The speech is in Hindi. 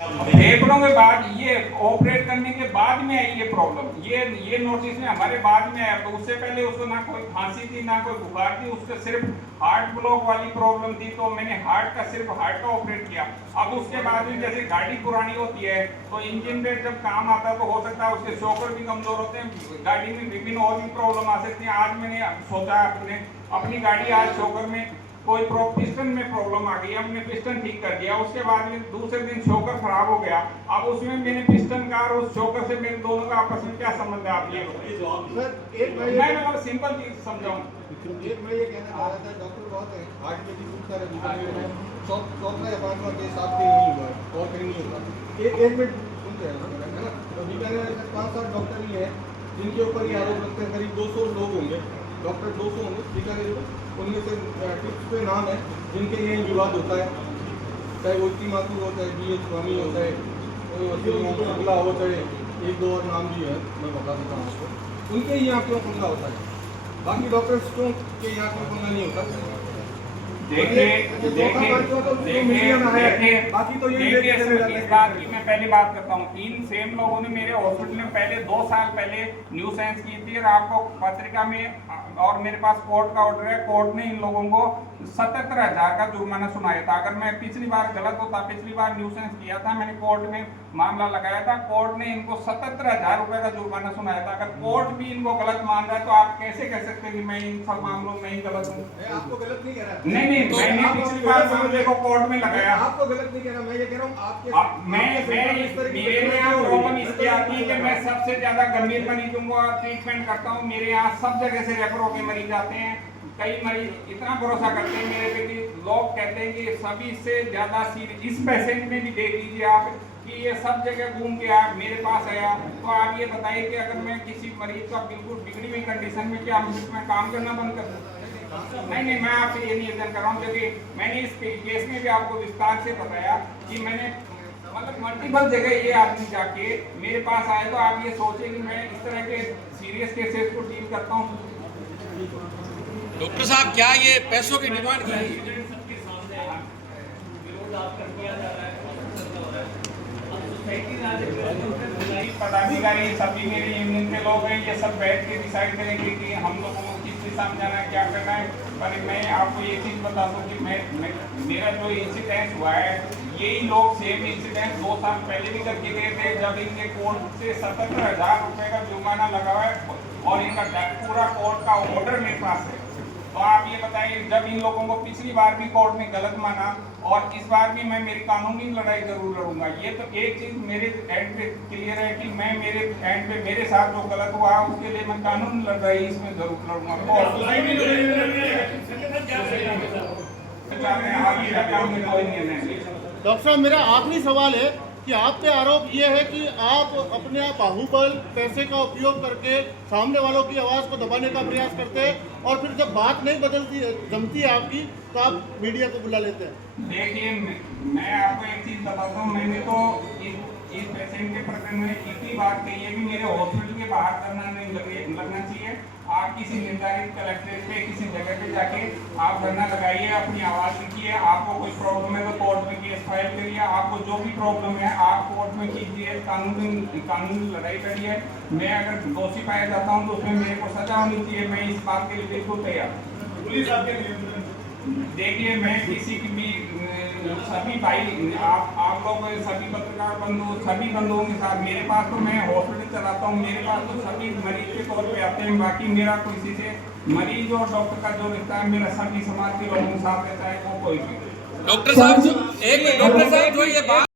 फेफड़ों के बाद ये ऑपरेट करने के बाद में आई ये प्रॉब्लम, ये नोटिस में हमारे बाद में आया। तो उससे पहले उसको ना कोई खांसी थी ना कोई बुखार थी, उसके सिर्फ हार्ट ब्लॉक वाली प्रॉब्लम थी। तो मैंने हार्ट का ऑपरेट किया। अब उसके बाद में जैसे गाड़ी पुरानी होती है तो इंजन पे जब काम आता है तो हो सकता है उसके शॉकर भी कमजोर होते हैं, गाड़ी में विभिन्न और भी प्रॉब्लम आ सकती है। आज मैंने सोचा अपनी गाड़ी आज शॉकर में कोई पिस्टन में प्रॉब्लम आ गई, हमने पिस्टन ठीक कर दिया। उसके बाद में दूसरे दिन शॉकर खराब हो गया। अब उसमें मैंने पिस्टन का और उस शॉकर से मेरे दोनों का आपस में क्या संबंध है, आप ये बताइए। मैं सिंपल चीज समझाऊं। एक मैं ये कहना चाह रहा था, डॉक्टर बहुत है हार्ट में भी बहुत सारे बीमारियों में चौथा या पांचवा केस आपके नहीं हुआ है और कहीं नहीं होगा। एक मिनट सुनते हैं ना, तो बीकानेर में 5-7 डॉक्टर ही हैं जिनके ऊपर ये आरोप लगते हैं। करीब 200 लोग होंगे, डॉक्टर 200 होंगे बीकानेर में। उनमें से टिप्स पे नाम है जिनके लिए विवाद होता है, चाहे वो टी माथुर होता है, BH स्वामी होता है, पंगला होता है, एक दो और नाम भी है, मैं बता देता हूँ आपको। उनके यहाँ क्यों पंगा होता है, बाकी डॉक्टर्स क्यों के यहाँ कोई पंगा नहीं होता? इस बात की मैं पहली बात करता हूँ। इन सेम लोगों ने मेरे हॉस्पिटल में पहले 2 साल पहले न्यूसेंस की थी और आपको पत्रिका में, और मेरे पास कोर्ट का ऑर्डर है। कोर्ट ने इन लोगों को 77,000 का जुर्माना सुनाया था। अगर मैं पिछली बार गलत होता, पिछली बार न्यूसेंस किया था, मैंने कोर्ट में मामला लगाया था, कोर्ट ने इनको 77,000 रुपए का जुर्माना सुनाया था। अगर कोर्ट भी इनको गलत मान रहा है तो आप कैसे कह सकते हैं कि मैं इन सब मामलों में ही गलत हूँ? आपको गलत नहीं कह रहा। नहीं, तो मैंने पिछली बार मामले को कोर्ट में लगाया। आपको गलत नहीं कह रहा, मैं ये कह रहा हूँ आपके मेरे यहाँ प्रॉब्लम इसकी आती है कि मैं सबसे ज्यादा गंभीर मरीजों को ट्रीटमेंट करता हूँ। मेरे यहाँ सब जगह से रेफर होकर मरीज आते हैं। कई मरीज इतना भरोसा करते हैं मेरे पे कि लोग कहते हैं कि सभी से ज्यादा सीरियस इस पेशेंट में भी देख लीजिए आप कि ये सब जगह घूम के आप मेरे पास आया। तो आप ये बताइए कि अगर मैं किसी मरीज का बिल्कुल बिगड़ी हुई कंडीशन में, क्या मैं काम करना बंद कर दूँ? नहीं, मैं आपसे ये निवेदन कर रहा हूँ क्योंकि मैंने इस केस में भी आपको विस्तार से बताया कि मैंने मतलब मल्टीपल जगह ये आदमी जाके मेरे पास आए। तो आप ये सोचे कि मैं इस तरह के सीरियस केसेस को डील करता हूँ। डॉक्टर साहब, क्या ये पैसों की डिमांड की है? पदाधिकारी सभी मेरे यूनियन के लोग हैं, ये सब बैठ के डिसाइड करेंगे कि हम लोगों को किस दिशा में जाना है, क्या करना है। पर मैं आपको ये चीज़ बता दूं कि मेरा जो इंसिडेंट हुआ है, यही लोग सेम इंसिडेंट 2 साल पहले भी करके गए थे, जब इनके कोर्ट से 77,000 रुपए का जुर्माना लगा हुआ है और इनका पूरा कोर्ट का ऑर्डर मेरे पास है। तो आप ये बताइए, जब इन लोगों को पिछली बार भी कोर्ट ने गलत माना और इस बार भी मैं मेरी कानूनी लड़ाई जरूर लड़ूंगा। ये तो एक चीज मेरे एंड पे क्लियर है कि मैं मेरे एंड पे मेरे साथ जो गलत हुआ उसके लिए मैं कानूनी लड़ाई इसमें जरूर लड़ूंगा। डॉक्टर साहब, मेरा आखिरी सवाल है कि आप पे आरोप ये है कि आप अपने बाहुबल पैसे का उपयोग करके सामने वालों की आवाज़ को दबाने का प्रयास करते हैं और फिर जब बात नहीं बदलती जमती है आपकी तो आप मीडिया को बुला लेते हैं। देखिए, मैं आपको एक चीज़ बताता हूँ। मैंने तो इस पेशेंट के प्रकरण में इतनी बात कही है कि मेरे हॉस्पिटल के बाहर धरना नहीं लगना चाहिए। आप किसी निर्धारित कलेक्ट्रेट पे किसी जगह पे जाके आप धरना लगाइए, अपनी आवाज़ रखिए। आपको कोई प्रॉब्लम है तो कोर्ट में केस फाइल करिए। आपको जो भी प्रॉब्लम है आप कोर्ट में कीजिए, कानूनी लड़ाई करिए। मैं अगर दोषी पाया जाता हूँ तो उसमें मेरे को सजा होनी चाहिए। मैं इस बात के लिए बिल्कुल तैयार। पुलिस आपके देखिए, मैं किसी की भी सभी भाई आप लोग सभी पत्रकार बंधु सभी बंधुओं के साथ मेरे पास तो मैं हॉस्पिटल चलाता हूँ, मेरे पास तो सभी मरीज के तौर पे आते हैं। बाकी मेरा किसी से मरीज और डॉक्टर का जो रिश्ता है मेरा सभी समाज के लोगों के साथ रहता है, वो कोई भी। डॉक्टर साहब जो ये बात